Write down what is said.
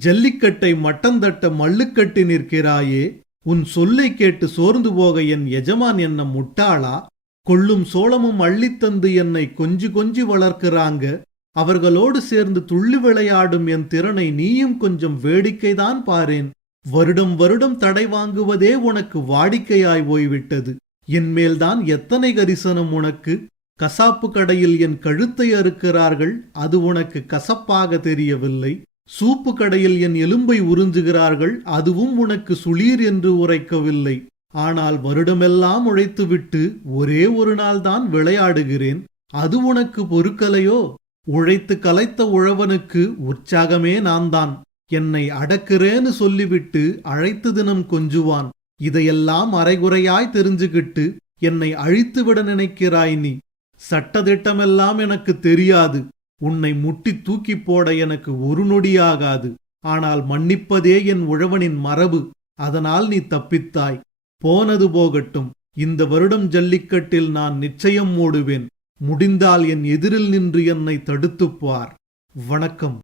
ஜல்லிக்கட்டை மட்டந்தட்ட மல்லுக்கட்டி நிற்கிறாயே, உன் சொல்லை கேட்டு சோர்ந்து போக என் எஜமான் என்ன முட்டாளா? கொள்ளும் சோளமும் அள்ளித்தந்து என்னை கொஞ்சி கொஞ்சி வளர்க்கிறாங்க. அவர்களோடு சேர்ந்து துள்ளி விளையாடும் என் திறனை நீயும் கொஞ்சம் வேடிக்கைதான் பாரேன். வருடம் வருடம் தடை வாங்குவதே உனக்கு வாடிக்கையாய் போய்விட்டது. என்மேல்தான் எத்தனை கரிசனம் உனக்கு? கசாப்பு கடையில் என் கழுத்தை அறுக்கிறார்கள், அது உனக்கு கசப்பாக தெரியவில்லை. சூப்பு கடையில் என் எலும்பை உறிஞ்சுகிறார்கள், அதுவும் உனக்கு சுளீர் என்று உரைக்கவில்லை. ஆனால் வருடமெல்லாம் உழைத்துவிட்டு ஒரே ஒரு நாள்தான் விளையாடுகிறேன், அது உனக்கு பொறுக்கலையோ? உழைத்து கலைத்த உழவனுக்கு உற்சாகமே நான்தான். என்னை அடக்குறேன்னு சொல்லிவிட்டு அழைத்து தினம் கொஞ்சுவான். இதையெல்லாம் அரைகுறையாய் தெரிஞ்சுகிட்டு என்னை அழித்துவிட நினைக்கிறாய் நீ. சட்டதிட்டமெல்லாம் எனக்கு தெரியாது. உன்னை முட்டி தூக்கி போட எனக்கு ஒரு நொடியாகாது. ஆனால் மன்னிப்பதே என் உழவனின் மரபு. அதனால் நீ தப்பித்தாய். போனது போகட்டும். இந்த வருடம் ஜல்லிக்கட்டில் நான் நிச்சயம் ஓடுவேன். முடிந்தால் என் எதிரில் நின்று என்னை தடுத்துப்பார். வணக்கம்.